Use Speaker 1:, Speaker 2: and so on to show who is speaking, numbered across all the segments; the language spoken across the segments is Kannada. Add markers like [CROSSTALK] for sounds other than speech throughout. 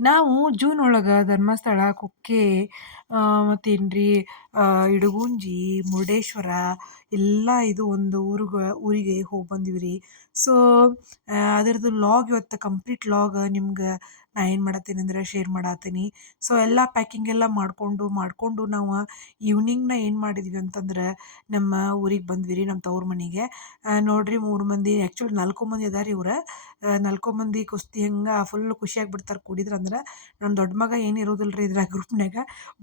Speaker 1: ನಾವು ಜೂನ್ ಒಳಗೆ ಧರ್ಮಸ್ಥಳ ಕುಕ್ಕೆ ಮತ್ತೇನು ರೀ ಇಡಗುಂಜಿ ಮುರುಡೇಶ್ವರ ಎಲ್ಲ ಇದು ಒಂದು ಊರುಗ, ಊರಿಗೆ ಹೋಗಿ ಬಂದೀವಿ ರೀ ಸೊ ಅದರದ್ದು ಲಾಗ್ ಇವತ್ತು ಕಂಪ್ಲೀಟ್ ಲಾಗ್ ನಿಮ್ಗೆ ನಾ ಏನು ಮಾಡತ್ತೀನಿ ಅಂದ್ರೆ ಶೇರ್ ಮಾಡತ್ತೀನಿ. ಸೊ ಎಲ್ಲ ಪ್ಯಾಕಿಂಗ್ ಎಲ್ಲ ಮಾಡಿಕೊಂಡು ಮಾಡಿಕೊಂಡು ನಾವು ಈವ್ನಿಂಗ್ನ ಏನು ಮಾಡಿದ್ವಿ ಅಂತಂದ್ರೆ ನಮ್ಮ ಊರಿಗೆ ಬಂದ್ವಿ ರೀ ನಮ್ಮ ತವ್ರ ಮನೆಗೆ. ನೋಡಿರಿ ಮೂರು ಮಂದಿ ಆ್ಯಕ್ಚುಲಿ ನಾಲ್ಕು ಮಂದಿ ಅದಾರಿ ಇವ್ರು. ನಾಲ್ಕು ಮಂದಿ ಕುಸ್ತಿ ಹಂಗೆ ಫುಲ್ ಖುಷಿಯಾಗಿ ಬಿಡ್ತಾರೆ ಕೂಡಿದ್ರೆ ಅಂದ್ರೆ ನನ್ನ ದೊಡ್ಡ ಮಗ ಏನು ಇರೋದಿಲ್ಲ ರೀ ಇದ್ರಾಗ ಗ್ರೂಪ್ನಾಗ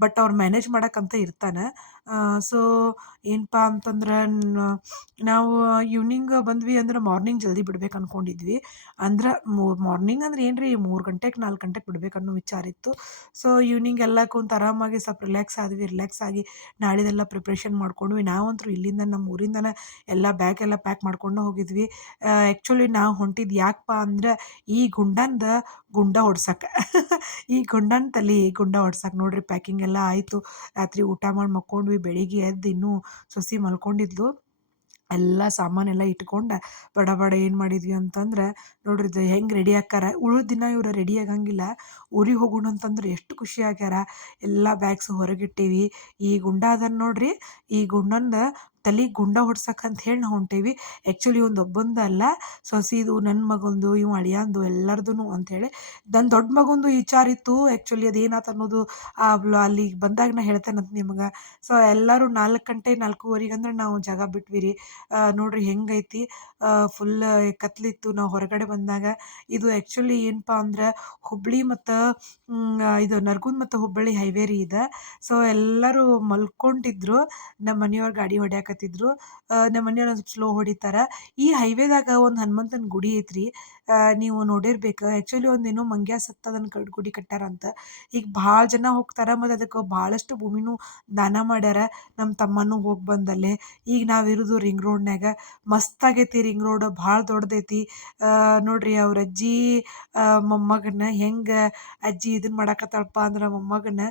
Speaker 1: ಬಟ್ ಅವ್ರು ಮ್ಯಾನೇಜ್ ಮಾಡಕ್ಕಂತ ಇರ್ತಾನೆ. ಸೊ ಏನಪ್ಪ ಅಂತಂದ್ರೆ ನಾವು ಈವ್ನಿಂಗ್ ಬಂದ್ವಿ ಅಂದ್ರೆ ಮಾರ್ನಿಂಗ್ ಜಲ್ದಿ ಬಿಡ್ಬೇಕು ಅನ್ಕೊಂಡಿದ್ವಿ. ಅಂದ್ರೆ ಮಾರ್ನಿಂಗ್ ಅಂದ್ರೆ ಏನು ರೀ ಮೂರು ಗಂಟೆಗೆ ನಾಲ್ಕು ಗಂಟೆಗೆ ಬಿಡ್ಬೇಕು ಅನ್ನೋ ವಿಚಾರ ಇತ್ತು. ಸೊ ಈವ್ನಿಂಗ್ ಎಲ್ಲ ಕುಂತು ಆರಾಮಾಗಿ ಸ್ವಲ್ಪ ರಿಲ್ಯಾಕ್ಸ್ ಆದ್ವಿ ರಿಲ್ಯಾಕ್ಸ್ ಆಗಿ ನಾಳಿದೆಲ್ಲ ಪ್ರಿಪ್ರೇಷನ್ ಮಾಡ್ಕೊಂಡ್ವಿ. ನಾವಂತೂ ಇಲ್ಲಿಂದ ನಮ್ಮ ಊರಿಂದನೇ ಎಲ್ಲ ಬ್ಯಾಗ್ ಎಲ್ಲ ಪ್ಯಾಕ್ ಮಾಡ್ಕೊಂಡು ಹೋಗಿದ್ವಿ. ಆ್ಯಕ್ಚುಲಿ ನಾವು ಹೊಂಟಿದ್ದು ಯಾಕಪ್ಪ ಅಂದ್ರೆ ಈ ಗುಂಡಂದ ಗುಂಡ ಹೊಡ್ಸಕ್ಕೆ ಈ ಗುಂಡನ ತಲೆ ಗುಂಡ ಹೊಡ್ಸಕ್ಕೆ ನೋಡ್ರಿ ಪ್ಯಾಕಿಂಗ್ ಎಲ್ಲ ಆಯಿತು. ರಾತ್ರಿ ಊಟ ಮಾಡಿ ಮಕ್ಕೊಂಡ್ವಿ, ಬೆಳಿಗ್ಗೆ ಎದ್ದು ಇನ್ನೂ ಸೊಸೆ ಮಲ್ಕೊಂಡಿದ್ಲು ಎಲ್ಲ ಸಾಮಾನೆಲ್ಲ ಇಟ್ಕೊಂಡು ಬಡ ಬಡ ಏನು ಮಾಡಿದ್ವಿ ಅಂತಂದ್ರೆ, ನೋಡ್ರಿ ಇದು ಹೆಂಗೆ ರೆಡಿ ಆಕ್ಕಾರ ಉಳಿದ ದಿನ ಇವ್ರು ರೆಡಿ ಆಗಂಗಿಲ್ಲ. ಊರಿಗೆ ಹೋಗೋಣ ಅಂತಂದ್ರೆ ಎಷ್ಟು ಖುಷಿ ಆಗ್ಯಾರ? ಎಲ್ಲ ಬ್ಯಾಗ್ಸ್ ಹೊರಗಿಟ್ಟೀವಿ. ಈ ಗುಂಡ ಅದನ್ನು ನೋಡ್ರಿ, ಈ ಗುಂಡಂದ ತಲೆ ಗುಂಡ ಹೊಡ್ಸಕ್ಕೆ ಅಂತ ಹೇಳಿ ನಾವು ಹೊಂಟೇವಿ. ಆ್ಯಕ್ಚುಲಿ ಒಂದು ಒಬ್ಬಂದು ಅಲ್ಲ, ಸೊಸಿದು ನನ್ನ ಮಗಂದು ಇವು ಅಳಿಯಂದು ಎಲ್ಲರದೂ ಅಂಥೇಳಿ ನನ್ನ ದೊಡ್ಡ ಮಗಂದು ವಿಚಾರ ಇತ್ತು. ಆ್ಯಕ್ಚುಲಿ ಅದೇನಾತ ಅನ್ನೋದು ಅಲ್ಲಿ ಬಂದಾಗ ನಾ ಹೇಳ್ತೇನಂತ ನಿಮ್ಗೆ. ಸೊ ಎಲ್ಲರೂ ನಾಲ್ಕು ಗಂಟೆ, ನಾಲ್ಕೂವರೆಗೆ ಅಂದ್ರೆ ನಾವು ಜಾಗ ಬಿಟ್ವಿ ರೀ ನೋಡ್ರಿ ಹೆಂಗೈತಿ. ಫುಲ್ ಕತ್ಲಿತ್ತು ನಾವು ಹೊರಗಡೆ ಬಂದಾಗ. ಇದು ಆ್ಯಕ್ಚುಲಿ ಏನಪ್ಪ ಅಂದ್ರೆ ಹುಬ್ಬಳ್ಳಿ ಮತ್ತು ಇದು ನರ್ಗುಂದ್ ಮತ್ತು ಹುಬ್ಬಳ್ಳಿ ಹೈವೇ ರೀ ಇದೆ. ಸೊ ಎಲ್ಲರೂ ಮಲ್ಕೊಂಡಿದ್ರು. ನಮ್ಮ ಮನೆಯವ್ರು ಗಾಡಿ ಹೊಡ್ಯಾಕತ್ತಿದ್ರು ನಮ್ಮ ಮನೆಯವ್ರು ಒಂದು ಸ್ಲೋ ಹೊಡಿತಾರೆ. ಈ ಹೈವೇದಾಗ ಒಂದು ಹನುಮಂತನ ಗುಡಿ ಐತ್ರಿ. ನೀವು ನೋಡಿರ್ಬೇಕು. ಆ್ಯಕ್ಚುಲಿ ಒಂದೇನೋ ಮಂಗ್ಯ ಸತ್ತದನ್ನು ಕಡ್ ಗುಡಿ ಕಟ್ಟಾರಂತ ಈಗ ಭಾಳ ಜನ ಹೋಗ್ತಾರೆ ಮತ್ತು ಅದಕ್ಕೆ ಭಾಳಷ್ಟು ಭೂಮಿನೂ ದಾನ ಮಾಡ್ಯಾರ. ನಮ್ಮ ತಮ್ಮನೂ ಹೋಗಿ ಬಂದಲ್ಲಿ. ಈಗ ನಾವಿರೋದು ರಿಂಗ್ ರೋಡ್ನ್ಯಾಗ. ಮಸ್ತ್ ಆಗೈತಿ ರಿಂಗ್ ರೋಡ್. ಭಾಳ ದೊಡ್ಡದೈತಿ. ನೋಡ್ರಿ ಅವ್ರ ಅಜ್ಜಿ ಮೊಮ್ಮಗನ ಹೆಂಗೆ ಅಜ್ಜಿ ಇದನ್ನ ಮಾಡಾಕತ್ತಾಳಪ್ಪ ಅಂದ್ರೆ ಮೊಮ್ಮಗನ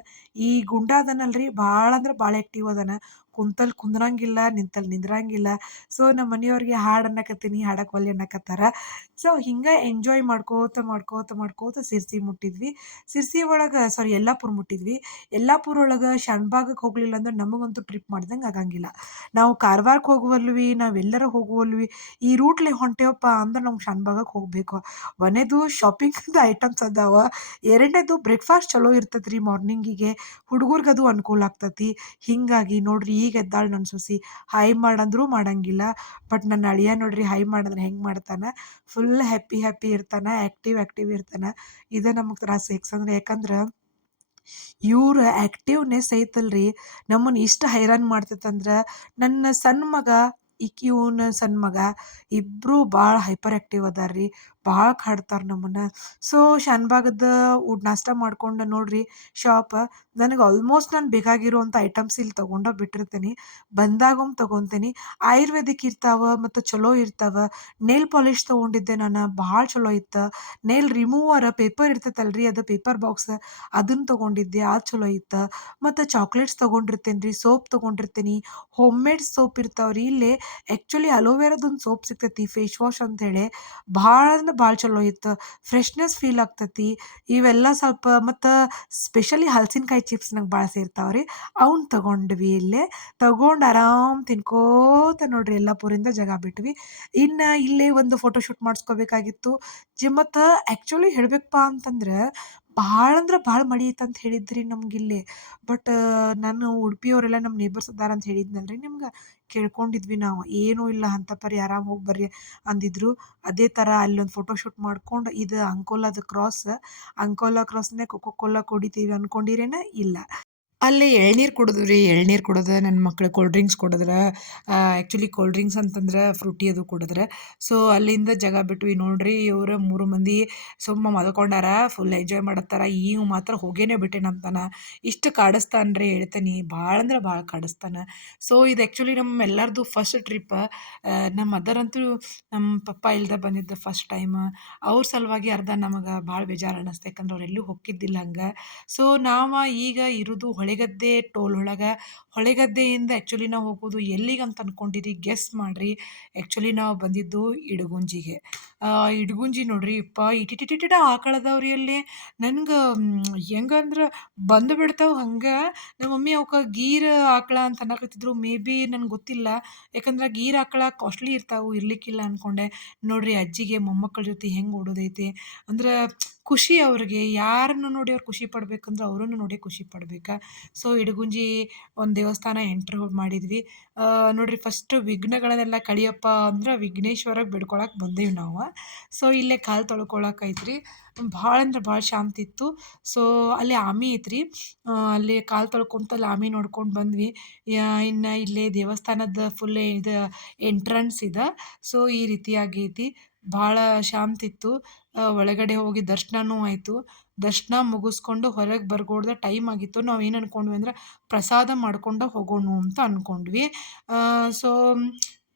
Speaker 1: ಈ ಗುಂಡ ಅದನಲ್ರಿ. ಭಾಳ ಅಂದ್ರೆ ಭಾಳ ಆ್ಯಕ್ಟಿವ್ ಅದಾನ. ಕುಂತಲ್ಲಿ ಕುಂದ್ರಂಗಿಲ್ಲ ನಿಂತಲ್ಲಿ ನಿಂದ್ರಂಗಿಲ್ಲ. ಸೊ ನಮ್ಮ ಮನೆಯವ್ರಿಗೆ ಹಾಡು ಅನ್ನಕತ್ತೀನಿ ಹಾಡಕ್ಕೆ ಒಲ್ಲೆ ಅನ್ನಕತ್ತಾರ. ಸೊ ಹಿಂಗೆ ಎಂಜಾಯ್ ಮಾಡ್ಕೋತ ಮಾಡ್ಕೋತ ಮಾಡ್ಕೋತ ಸಿರ್ಸಿ ಮುಟ್ಟಿದ್ವಿ. ಸಿರ್ಸಿ ಒಳಗೆ ಸಾರಿ ಯಲ್ಲಾಪುರ ಮುಟ್ಟಿದ್ವಿ. ಯಲ್ಲಾಪುರ ಒಳಗೆ ಶಾನ್ಬಾಗಕ್ಕೆ ಹೋಗಲಿಲ್ಲ ಅಂದ್ರೆ ನಮಗಂತೂ ಟ್ರಿಪ್ ಮಾಡ್ದಂಗೆ ಆಗಂಗಿಲ್ಲ. ನಾವು ಕಾರವಾರಕ್ಕೆ ಹೋಗುವಲ್ವಿ ನಾವೆಲ್ಲರೂ ಹೋಗುವಲ್ವಿ. ಈ ರೂಟ್ಲೆ ಹೊಂಟೇವಪ್ಪ ಅಂದ್ರೆ ನಮ್ಗೆ ಶಾನ್ಭಾಗಕ್ಕೆ ಹೋಗಬೇಕು. ಒನೇದು ಶಾಪಿಂಗ್ದು ಐಟಮ್ಸ್ ಅದಾವ. ಎರಡನೇದು ಬ್ರೇಕ್ಫಾಸ್ಟ್ ಚಲೋ ಇರ್ತೈತೆ ರೀ ಮಾರ್ನಿಂಗಿಗೆ ಹುಡುಗರ್ಗೆ ಅದು ಅನುಕೂಲ ಆಗ್ತತಿ. ಹಿಂಗಾಗಿ ನೋಡ್ರಿ ಈಗ ಎದ್ದಾಳೆ ನನ್ನ ಸೊಸಿ. ಹೈ ಮಾಡಂದ್ರೂ ಮಾಡಂಗಿಲ್ಲ. ಬಟ್ ನನ್ನ ಅಳಿಯ ನೋಡ್ರಿ ಹೈ ಮಾಡಿದ್ರೆ ಹೆಂಗೆ ಮಾಡ್ತಾನೆ? ಫುಲ್ ಹ್ಯಾಪಿ ಹ್ಯಾಪಿ ಇರ್ತಾನೆ ಆ್ಯಕ್ಟಿವ್ ಆ್ಯಕ್ಟಿವ್ ಇರ್ತಾನೆ. ಇದು ನಮಗೆ ತ್ರಾಸ ಯಾಕಂದ್ರೆ ಯಾಕಂದ್ರೆ ಇವ್ರ ಆ್ಯಕ್ಟಿವ್ನೆಸ್ ಐತಲ್ರಿ. ನಮ್ಮನ್ನು ಇಷ್ಟು ಹೈರಾಣ್ ಮಾಡ್ತೈತಂದ್ರೆ, ನನ್ನ ಸಣ್ಣ ಮಗ, ಈಕಿ ಇವನ ಸಣ್ಣ ಮಗ ಇಬ್ಬರು ಭಾಳ ಹೈಪರ್ ಆ್ಯಕ್ಟಿವ್ ಅದಾರ ರೀ ಭಾಳ ಕಾಡ್ತಾರೆ ನಮ್ಮನ್ನು. ಸೊ ಶಾನ್ಭಾಗದ ಊಟ ನಾಷ್ಟ ಮಾಡ್ಕೊಂಡು ನೋಡ್ರಿ ಶಾಪ್ ನನಗೆ ಆಲ್ಮೋಸ್ಟ್ ನಾನು ಬೇಕಾಗಿರುವಂಥ ಐಟಮ್ಸ್ ಇಲ್ಲಿ ತೊಗೊಂಡೋಗಿ ಬಿಟ್ಟಿರ್ತೀನಿ ಬಂದಾಗೊಮ್ಮೆ ತೊಗೊತೀನಿ. ಆಯುರ್ವೇದಿಕ್ ಇರ್ತಾವೆ ಮತ್ತು ಚಲೋ ಇರ್ತಾವೆ. ನೇಲ್ ಪಾಲಿಶ್ ತೊಗೊಂಡಿದ್ದೆ ನಾನು, ಭಾಳ ಚಲೋ ಇತ್ತು. ನೇಲ್ ರಿಮೂವರ್ ಪೇಪರ್ ಇರ್ತೈತಲ್ರಿ, ಅದು ಪೇಪರ್ ಬಾಕ್ಸ್ ಅದನ್ನು ತೊಗೊಂಡಿದ್ದೆ ಅದು ಚಲೋ ಇತ್ತು. ಮತ್ತು ಚಾಕ್ಲೇಟ್ಸ್ ತೊಗೊಂಡಿರ್ತೇನೆ ರೀ ಸೋಪ್ ತೊಗೊಂಡಿರ್ತೀನಿ ಹೋಮ್ ಮೇಡ್ ಸೋಪ್ ಇರ್ತಾವ್ರಿ ರೀ ಇಲ್ಲಿ ಆ್ಯಕ್ಚುಲಿ ಅಲೋವೆರಾದೊಂದು ಸೋಪ್ ಸಿಗ್ತೈತಿ ಫೇಸ್ ವಾಶ್ ಅಂತೇಳಿ ಭಾಳ ಭಾಳ ಚಲೋ ಇತ್ತು. ಫ್ರೆಶ್ನೆಸ್ ಫೀಲ್ ಆಗ್ತತಿ. ಇವೆಲ್ಲ ಸ್ವಲ್ಪ ಮತ್ತು ಸ್ಪೆಷಲಿ ಹಲಸಿನಕಾಯಿ ಚಿಪ್ಸ್ ನಂಗೆ ಭಾಳ ಸೇರ್ತಾವೆ ರೀ ತಗೊಂಡ್ವಿ ತೊಗೊಂಡ್ವಿ ಇಲ್ಲೇ. ತೊಗೊಂಡು ಆರಾಮ್ ತಿನ್ಕೋತ ನೋಡ್ರಿ ಯಲ್ಲಾಪುರಿಂದ ಜಾಗ ಬಿಟ್ವಿ. ಇನ್ನು ಇಲ್ಲೇ ಒಂದು ಫೋಟೋ ಶೂಟ್ ಮಾಡಿಸ್ಕೋಬೇಕಾಗಿತ್ತು. ಜಿ ಮತ್ತು ಆ್ಯಕ್ಚುಲಿ ಹೇಳಬೇಕಪ್ಪ ಅಂತಂದ್ರೆ ಭಾಳ ಅಂದ್ರೆ ಭಾಳ ಮಳಿ ಅಂತ ಹೇಳಿದ್ರಿ ನಮ್ಗೆ ಇಲ್ಲಿ. ಬಟ್ ನಾನು ಉಡುಪಿಯವರೆಲ್ಲ ನಮ್ಮ ನೇಬರ್ಸ್ ಅದಾರ ಅಂತ ಹೇಳಿದ್ನಲ್ರಿ ನಿಮ್ಗೆ. ಕೇಳ್ಕೊಂಡಿದ್ವಿ ನಾವು, ಏನೂ ಇಲ್ಲ ಅಂತ ಪರಿ ಆರಾಮ್ ಹೋಗಿ ಬರ್ರಿ ಅಂದಿದ್ರು. ಅದೇ ಥರ ಅಲ್ಲೊಂದು ಫೋಟೋ ಶೂಟ್ ಮಾಡ್ಕೊಂಡು ಇದು ಅಂಕೋಲಾದ ಕ್ರಾಸ್ ಅಂಕೋಲಾ ಕ್ರಾಸ್ನಾಗ ಕೋಕೋ ಕೋಲಾ ಕುಡಿತೀವಿ ಅಂದ್ಕೊಂಡಿರೇನ ಇಲ್ಲ. ಅಲ್ಲಿ ಎಳ್ನೀರು ಕುಡಿದ್ವಿ ಎಳ್ನೀರು ಕುಡಿದು ನನ್ನ ಮಕ್ಳು ಕೋಲ್ಡ್ ಡ್ರಿಂಕ್ಸ್ ಕುಡಿದ್ರೆ ಆ್ಯಕ್ಚುಲಿ ಕೋಲ್ಡ್ ಡ್ರಿಂಕ್ಸ್ ಅಂತಂದ್ರೆ ಫ್ರೂಟಿ ಅದು ಕುಡಿದ್ರೆ. ಸೊ ಅಲ್ಲಿಂದ ಜಾಗ ಬಿಟ್ವಿ ನೋಡ್ರಿ, ಇವರು ಮೂರು ಮಂದಿ ಸುಮ್ಮ ಮಲ್ಕೊಂಡಾರ ಫುಲ್ ಎಂಜಾಯ್ ಮಾಡತ್ತಾರ. ಈಗ ಮಾತ್ರ ಹೋಗೇನೇ ಬಿಟ್ಟೇನಂತಾನ ಇಷ್ಟು ಕಾಡಿಸ್ತಾನೆ ರೀ ಹೇಳ್ತೀನಿ ಭಾಳ ಅಂದ್ರೆ ಭಾಳ ಕಾಡಿಸ್ತಾನೆ. ಸೊ ಇದು ಆ್ಯಕ್ಚುಲಿ ನಮ್ಮ ಎಲ್ಲರದು ಫಸ್ಟ್ ಟ್ರಿಪ್ ನಮ್ಮ ಅದರಂತೂ ನಮ್ಮ ಪಪ್ಪ ಇಲ್ದ ಬಂದಿದ್ದು ಫಸ್ಟ್ ಟೈಮ್ ಅವ್ರ ಸಲುವಾಗಿ ಅರ್ಧ ನಮಗೆ ಭಾಳ ಬೇಜಾರು ಅನ್ನಿಸ್ತು ಯಾಕಂದ್ರೆ ಅವ್ರು ಎಲ್ಲೂ ಹೊಕ್ಕಿದ್ದಿಲ್ಲ ಹಂಗೆ. ಸೊ ನಾವು ಈಗ ಇರೋದು ಹೊಳೆಗದ್ದೆ ಟೋಲ್ ಒಳಗೆ ಹೊಳೆಗದ್ದೆಯಿಂದ ಆ್ಯಕ್ಚುಲಿ ನಾವು ಹೋಗೋದು ಎಲ್ಲಿಗೆ ಅಂತ ಅಂದ್ಕೊಂಡಿರಿ ಗೆಸ್ ಮಾಡಿರಿ. ಆ್ಯಕ್ಚುಲಿ ನಾವು ಬಂದಿದ್ದು ಇಡಗುಂಜಿಗೆ. ಇಡಗುಂಜಿ ನೋಡ್ರಿ. ಯಪ್ಪಾ, ಇಟಿಟಿಟಿಟಿಟ ಆಕಳದವ್ರಿ ಅಲ್ಲಿ. ನನ್ಗೆ ಹೆಂಗಂದ್ರೆ ಬಂದು ಬಿಡ್ತಾವೆ ಹಂಗೆ. ನಮ್ಮ ಮಮ್ಮಿ ಅವಕ್ಕೆ ಗೀರ್ ಆಕಳ ಅಂತ ಅನ್ನಕತ್ತಿದ್ರು. ಮೇ ಬಿ ನನ್ಗೆ ಗೊತ್ತಿಲ್ಲ. ಯಾಕಂದ್ರೆ ಗೀರ್ ಆಕಳ ಕಾಸ್ಟ್ಲಿ ಇರ್ತಾವೆ, ಇರ್ಲಿಕ್ಕಿಲ್ಲ ಅನ್ಕೊಂಡೆ. ನೋಡ್ರಿ ಅಜ್ಜಿಗೆ ಮೊಮ್ಮಕ್ಕಳ ಜೊತೆ ಹೆಂಗೆ ಓಡೋದೈತಿ. ಅಂದ್ರೆ ಖುಷಿ ಅವ್ರಿಗೆ. ಯಾರನ್ನು ನೋಡಿ ಅವ್ರು ಖುಷಿ ಪಡ್ಬೇಕಂದ್ರೆ ಅವರನ್ನು ನೋಡಿ ಖುಷಿ ಪಡ್ಬೇಕಾ. ಸೊ ಇಡಗುಂಜಿ ಒಂದು ದೇವಸ್ಥಾನ ಎಂಟ್ರ್ ಮಾಡಿದ್ವಿ. ನೋಡ್ರಿ ಫಸ್ಟ್ ವಿಘ್ನಗಳನ್ನೆಲ್ಲ ಕಳಿಯಪ್ಪ ಅಂದ್ರೆ ವಿಘ್ನೇಶ್ವರಗೆ ಬಿಡ್ಕೊಳಕ್ಕೆ ಬಂದೇವಿ ನಾವು. ಸೊ ಇಲ್ಲೇ ಕಾಲು ತೊಳ್ಕೊಳಕ್ಕೆ ಐತ್ರಿ. ಭಾಳ ಅಂದ್ರೆ ಭಾಳ ಶಾಂತಿ ಇತ್ತು. ಸೊ ಅಲ್ಲಿ ಆಮಿ ಐತ್ರಿ. ಅಲ್ಲಿ ಕಾಲು ತೊಳ್ಕೊಂತ ಅಲ್ಲಿ ಆಮಿ ನೋಡ್ಕೊಂಡು ಬಂದ್ವಿ. ಇನ್ನು ಇಲ್ಲೇ ದೇವಸ್ಥಾನದ ಫುಲ್ ಇದು ಎಂಟ್ರೆನ್ಸ್ ಇದೆ. ಸೊ ಈ ರೀತಿಯಾಗಿ ಐತಿ. ಭಾಳ ಶಾಂತಿ ಇತ್ತು. ಒಳಗಡೆ ಹೋಗಿ ದರ್ಶನನೂ ಆಯಿತು. ದರ್ಶನ ಮುಗಿಸ್ಕೊಂಡು ಹೊರಗೆ ಬರ್ಗೋಡ್ದ ಟೈಮ್ ಆಗಿತ್ತು. ನಾವು ಏನು ಅಂದ್ಕೊಂಡ್ವಿ ಅಂದ್ರೆ ಪ್ರಸಾದ ಮಾಡ್ಕೊಂಡು ಹೋಗೋಣ ಅಂತ ಅಂದ್ಕೊಂಡ್ವಿ ಸೊ